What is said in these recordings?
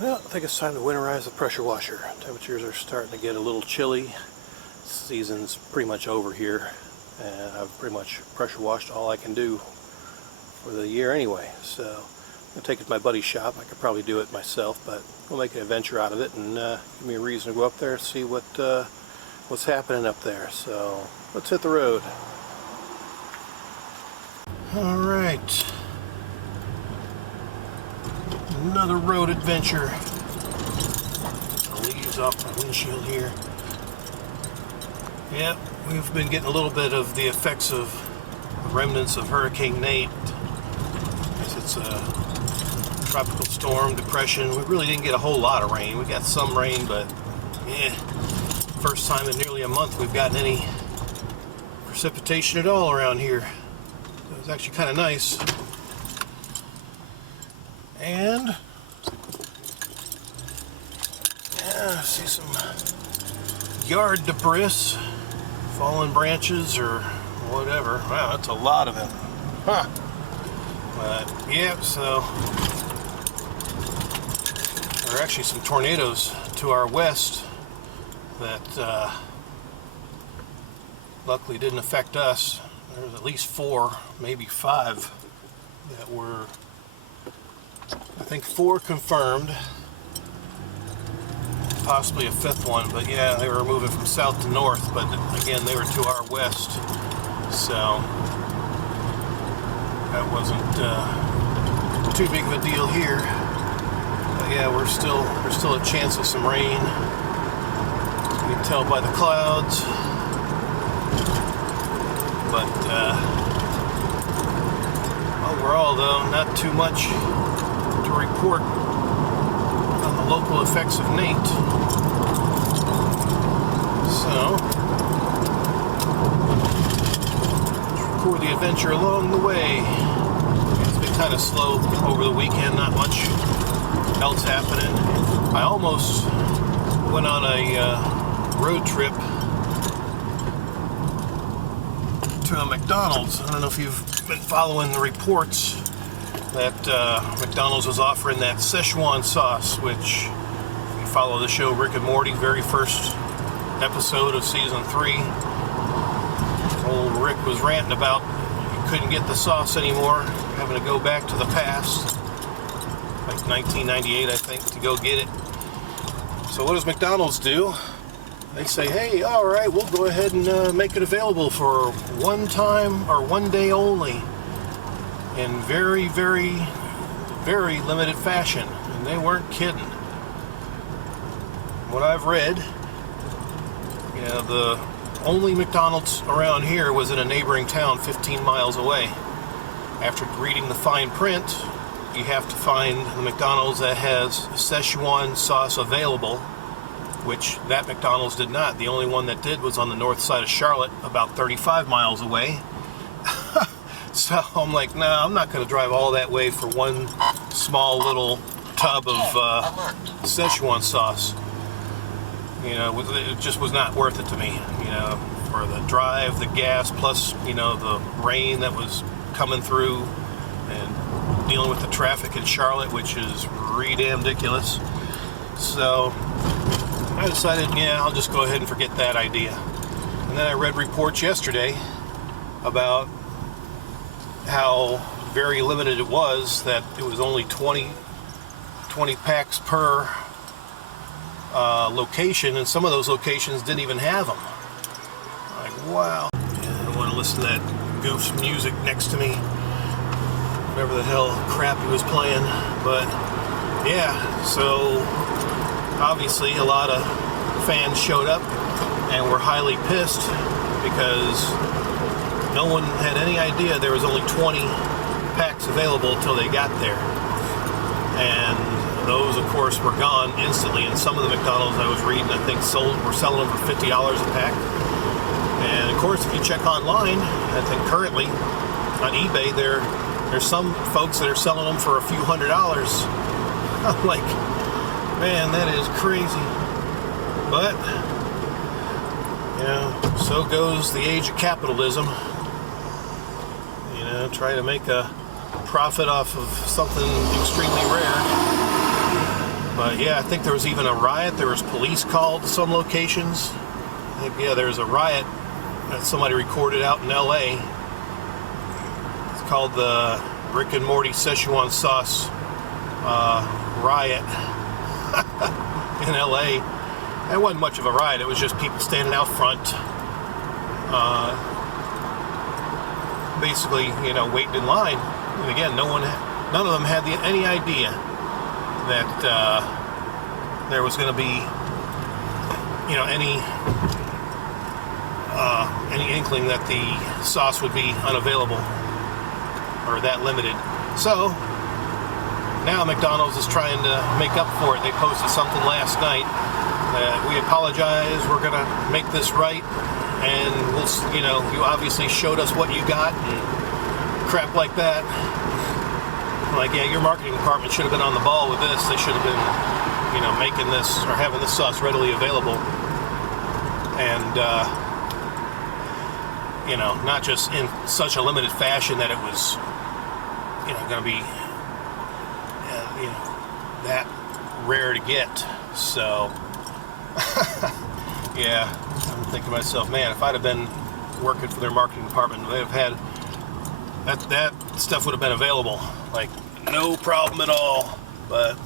Well, I think it's time to winterize the pressure washer. Temperatures are starting to get a little chilly. Season's pretty much over here, and I've pretty much pressure washed all I can do for the year anyway. So I'm going to take it to my buddy's shop. I could probably do it myself, but we'll make an adventure out of it and give me a reason to go up there and see what's happening up there. So let's hit the road. All right. Another road adventure. The leaves off my windshield here. Yeah, we've been getting a little bit of the effects of the remnants of Hurricane Nate. I guess it's a tropical storm, depression. We really didn't get a whole lot of rain. We got some rain, but yeah, first time in nearly a month we've gotten any precipitation at all around here. It was actually kind of nice. And yeah, I see some yard debris, fallen branches or whatever. Wow, that's a lot of it. Huh. But yeah, so there are actually some tornadoes to our west that luckily didn't affect us. There was at least 4, maybe 5 that were, I think 4 confirmed, possibly a 5th one, but yeah, they were moving from south to north, but again, they were to our west, so that wasn't too big of a deal here. But yeah, there's still a chance of some rain. You can tell by the clouds, but overall though, not too much to report on the local effects of Nate. So, let's record the adventure along the way. It's been kind of slow over the weekend, not much else happening. I almost went on a road trip to a McDonald's. I don't know if you've been following the reports that McDonald's was offering that Szechuan sauce, which, if you follow the show Rick and Morty, very first episode of season 3, old Rick was ranting about he couldn't get the sauce anymore, having to go back to the past, like 1998 I think, to go get it. So what does McDonald's do? They say, hey, all right, we'll go ahead and make it available for one time or one day only in very, very, very limited fashion. And they weren't kidding. What I've read, yeah, the only McDonald's around here was in a neighboring town 15 miles away. After reading the fine print, you have to find the McDonald's that has Szechuan sauce available, which that McDonald's did not. The only one that did was on the north side of Charlotte, about 35 miles away. So I'm like, nah, I'm not going to drive all that way for one small little tub of Szechuan sauce. You know, it just was not worth it to me. You know, for the drive, the gas, plus, you know, the rain that was coming through and dealing with the traffic in Charlotte, which is re-damn ridiculous. So I decided, yeah, I'll just go ahead and forget that idea. And then I read reports yesterday about how very limited it was, that it was only 20 packs per location, and some of those locations didn't even have them. Like, wow. Yeah, I don't want to listen to that goof's music next to me, whatever the hell crap he was playing. But yeah, so obviously a lot of fans showed up and were highly pissed because no one had any idea there was only 20 packs available until they got there. And those, of course, were gone instantly. And some of the McDonald's I was reading, I think, were selling them for $50 a pack. And, of course, if you check online, I think currently on eBay, there's some folks that are selling them for a few $100s. I'm like, man, that is crazy. But, you know, so goes the age of capitalism. You know, try to make a profit off of something extremely rare. But Yeah, I think there was even a riot. There was police called to some locations. I think, yeah, there was a riot that somebody recorded out in LA. It's called the Rick and Morty Szechuan sauce riot in LA. It wasn't much of a riot. It was just people standing out front, basically, you know, waiting in line. And again, none of them had any idea that there was going to be, you know, any inkling that the sauce would be unavailable or that limited. So now McDonald's is trying to make up for it. They posted something last night. We apologize. We're going to make this right, and we'll, you know, you obviously showed us what you got and crap like that. Like, yeah, your marketing department should have been on the ball with this. They should have been, you know, making this or having this sauce readily available, and you know, not just in such a limited fashion that it was, you know, going to be, you know, that rare to get. So, yeah, I'm thinking to myself, man, if I'd have been working for their marketing department, they'd have had that stuff would have been available, like no problem at all. But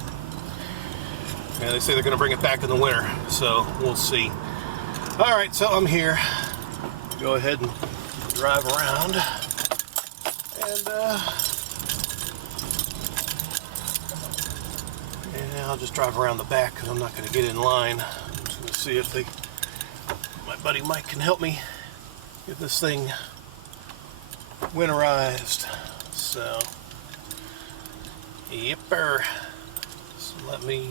yeah, they say they're going to bring it back in the winter, so we'll see. All right, so I'm here. Go ahead and drive around, and yeah, I'll just drive around the back because I'm not going to get in line. I'm just going to see if my buddy Mike can help me get this thing winterized. So, yipper. So let me.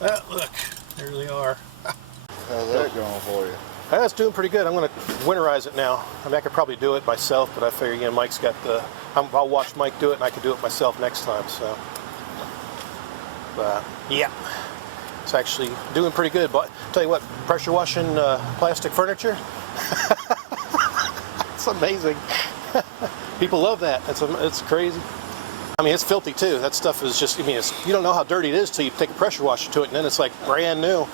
Look, there they are. How's that going for you? That's doing pretty good. I'm going to winterize it now. I mean, I could probably do it myself, but I figure, you know, Mike's got the. I'll watch Mike do it, and I can do it myself next time. So, but yeah, it's actually doing pretty good. But tell you what, pressure washing plastic furniture. It's amazing. People love that. It's crazy. I mean, it's filthy too. That stuff is just. I mean, you don't know how dirty it is till you take a pressure washer to it, and then it's like brand new,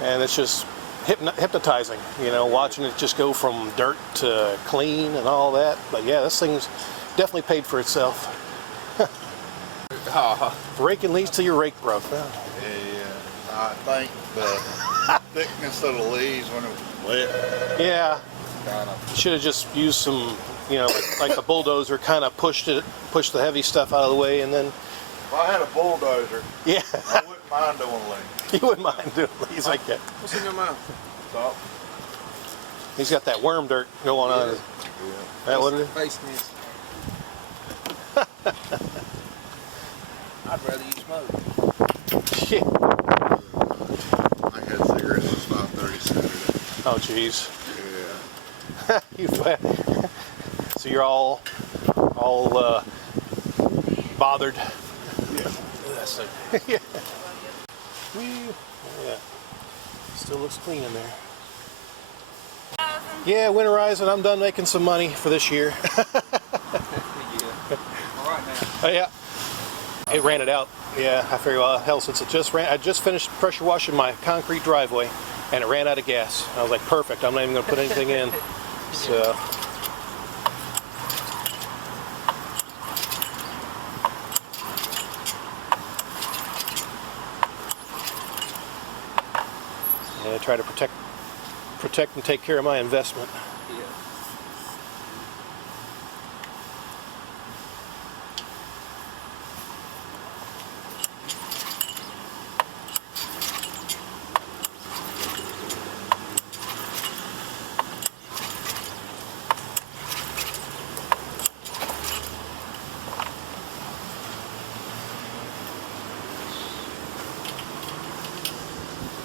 and it's just hypnotizing. You know, watching it just go from dirt to clean and all that. But yeah, this thing's definitely paid for itself. Raking leaves till your rake broke. Huh? Yeah, I think the thickness of the leaves when it was wet. Yeah. Kind of. Should have just used some, you know, like a bulldozer, kind of pushed the heavy stuff out of the way, and then. If I had a bulldozer, yeah, I wouldn't mind doing leaves. You wouldn't mind doing leaves like that. What's in your mouth? Salt. He's got that worm dirt going on. Yeah. That what it is? Face mist. I'd rather you smoke. Yeah. I had cigarettes at 5:30 Saturday. Oh, jeez. Yeah. So you're all bothered. Yeah. That's it. Yeah. Yeah. Still looks clean in there. Yeah, winterizing. I'm done making some money for this year. Yeah. All right now. Oh yeah. It ran it out. Yeah, I figured, well, hell, since I just finished pressure washing my concrete driveway, and it ran out of gas. I was like, perfect. I'm not even going to put anything in. So. Yeah, try to protect and take care of my investment. Yeah.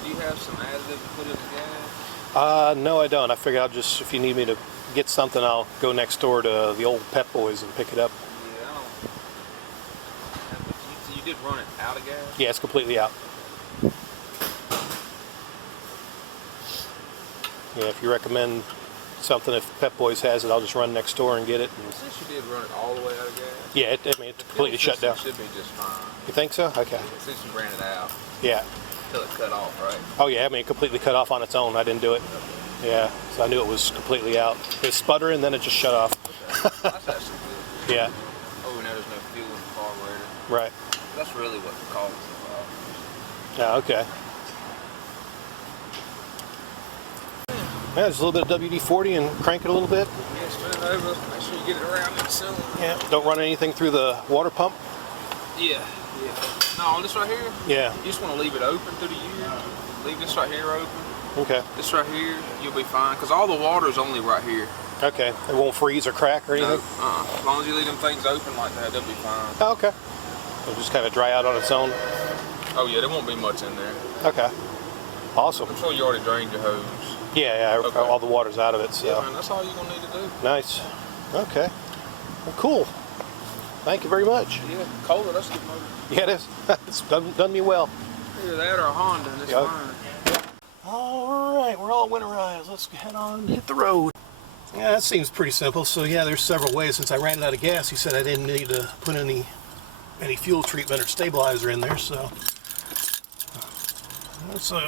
Do you have some additive to put in the gas? No, I don't. I figured I'll just, if you need me to get something, I'll go next door to the old Pep Boys and pick it up. Yeah, I don't. You did run it out of gas? Yeah, it's completely out. Yeah, if you recommend something, if Pep Boys has it, I'll just run next door and get it. And Since you did run it all the way out of gas, Yeah, I mean, it's completely shut down. Should be just fine. You think so? Okay. The system ran it out. Yeah. Until it cut off, right? Oh yeah, I mean, it completely cut off on its own. I didn't do it. Yeah, so I knew it was completely out. It was sputtering, then it just shut off. Okay. That's actually good. Yeah. Oh, now there's no fuel in the carburetor. Right. That's really what causes the Yeah, problem. okay. Yeah, just a little bit of WD-40 and crank it a little bit. Yeah, spin it over. Make sure you get it around that cylinder. Yeah, don't run anything through the water pump. Yeah. No, on this right here, Yeah. you just want to leave it open through the year. Leave this right here open. Okay. This right here, you'll be fine. Because all the water is only right here. Okay. It won't freeze or crack or anything? No, As long as you leave them things open like that, they'll be fine. Oh, okay. It'll just kind of dry out on its own? Oh yeah, there won't be much in there. Okay. Awesome. I'm sure you already drained your hose. Yeah, Okay. all the water's out of it, so. Yeah, man, that's all you're going to need to do. Nice. Okay. Well, cool. Thank you very much. Yeah, Kohler, that's a good motor. Yeah, it is. It's done me well. Either that or a Honda, and it's fine. All right, we're all winterized. Let's head on and hit the road. Yeah, that seems pretty simple. So yeah, there's several ways. Since I ran out of gas, he said I didn't need to put any fuel treatment or stabilizer in there, so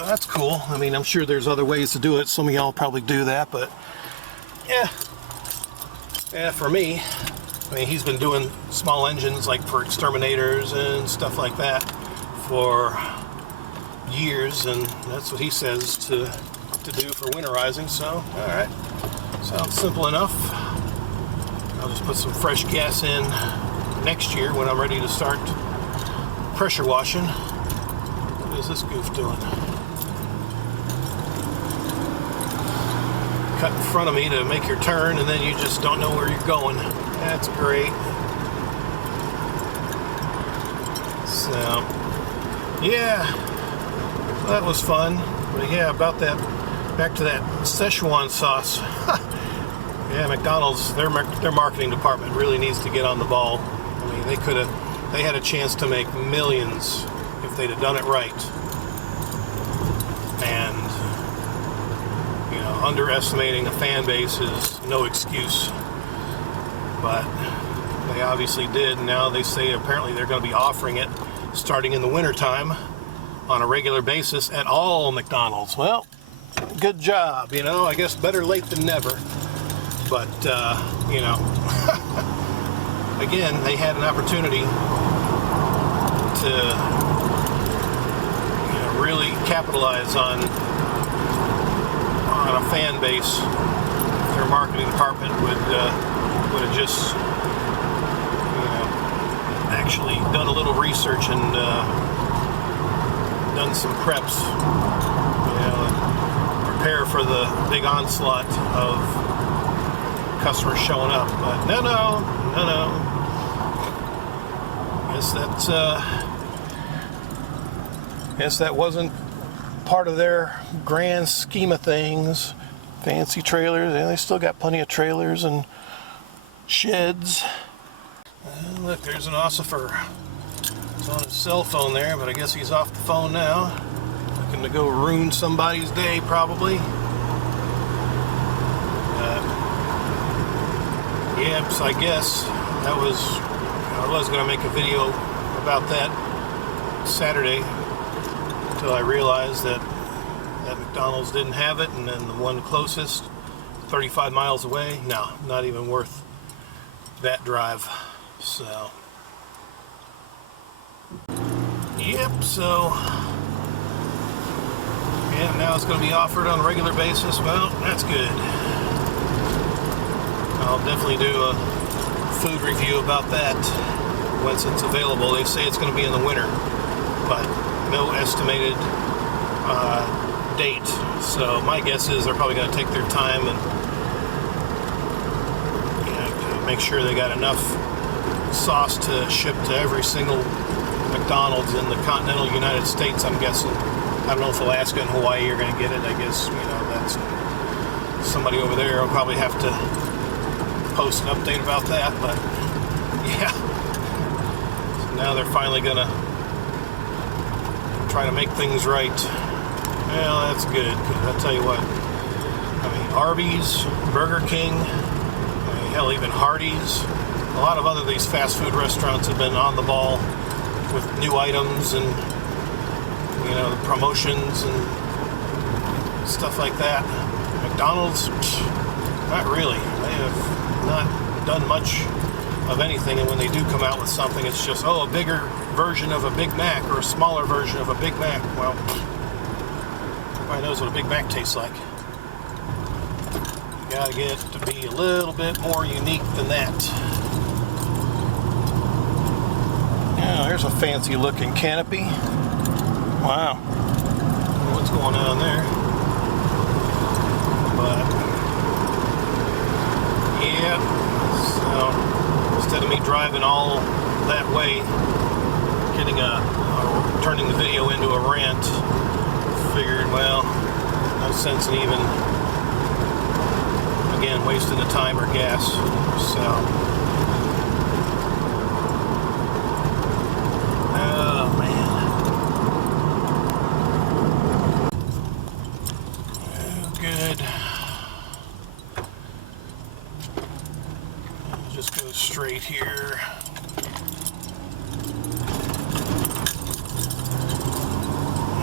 that's cool. I mean, I'm sure there's other ways to do it. Some of y'all probably do that, but yeah, for me, I mean, he's been doing small engines like for exterminators and stuff like that for years, and that's what he says to do for winterizing. So, all right, sounds simple enough. I'll just put some fresh gas in next year when I'm ready to start pressure washing. What is this goof doing? Cut in front of me to make your turn, and then you just don't know where you're going. That's great. So, yeah, that was fun. But yeah, about that, back to that Szechuan sauce. Yeah, McDonald's, their marketing department really needs to get on the ball. I mean, they had a chance to make millions if they'd have done it right. And, you know, underestimating a fan base is no excuse. But they obviously did, and now they say apparently they're going to be offering it starting in the wintertime on a regular basis at all McDonald's. Well, good job, you know, I guess better late than never. But, you know, again, they had an opportunity to, you know, really capitalize on a fan base. Their marketing department would have just, you know, actually done a little research and done some preps, you know, and prepare for the big onslaught of customers showing up. But no. Guess that wasn't part of their grand scheme of things. Fancy trailers, and they still got plenty of trailers and sheds. Look, there's an ossifer. He's on his cell phone there, but I guess he's off the phone now. Looking to go ruin somebody's day, probably. Yeah, so I guess I was going to make a video about that Saturday until I realized that McDonald's didn't have it, and then the one closest, 35 miles away, no, not even worth that drive. So, yep, so, yeah, now it's going to be offered on a regular basis. Well, that's good. I'll definitely do a food review about that once it's available. They say it's going to be in the winter, but no estimated date. So my guess is they're probably going to take their time and, you know, make sure they got enough sauce to ship to every single McDonald's in the continental United States, I'm guessing. I don't know if Alaska and Hawaii are going to get it. I guess, you know, that's somebody over there will probably have to post an update about that, but yeah. So now they're finally gonna try to make things right. Well, that's good, because I'll tell you what, I mean, Arby's, Burger King, I mean, hell, even Hardee's, A lot of other these fast food restaurants have been on the ball with new items and, you know, promotions and stuff like that. McDonald's, not really. They have not done much of anything, and when they do come out with something, it's just, oh, a bigger version of a Big Mac or a smaller version of a Big Mac. Well, everybody knows what a Big Mac tastes like. You gotta get to be a little bit more unique than that. Now, there's a fancy looking canopy. Wow. What's going on there? But, yeah, so instead of me driving all that way, turning the video into a rant, figured, well, no sense in even, again, wasting the time or gas. So, oh man, oh, good. I'll just go straight here.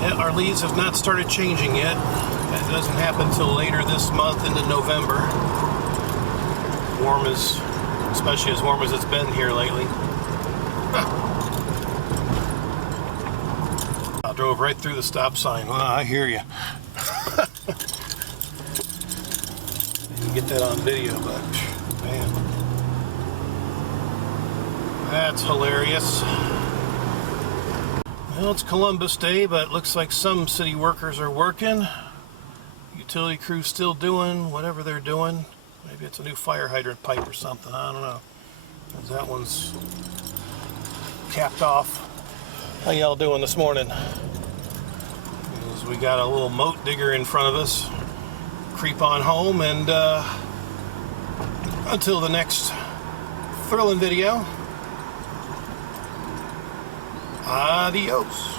Yeah, our leaves have not started changing yet. That doesn't happen till later this month into November. Especially as warm as it's been here lately. I drove right through the stop sign. Well, I hear you. Didn't get that on video, but man, that's hilarious. Well, it's Columbus Day, but it looks like some city workers are working. Utility crew's still doing whatever they're doing. Maybe it's a new fire hydrant pipe or something. I don't know. 'Cause that one's capped off. How y'all doing this morning? Because we got a little moat digger in front of us. Creep on home, and until the next thrilling video, adios.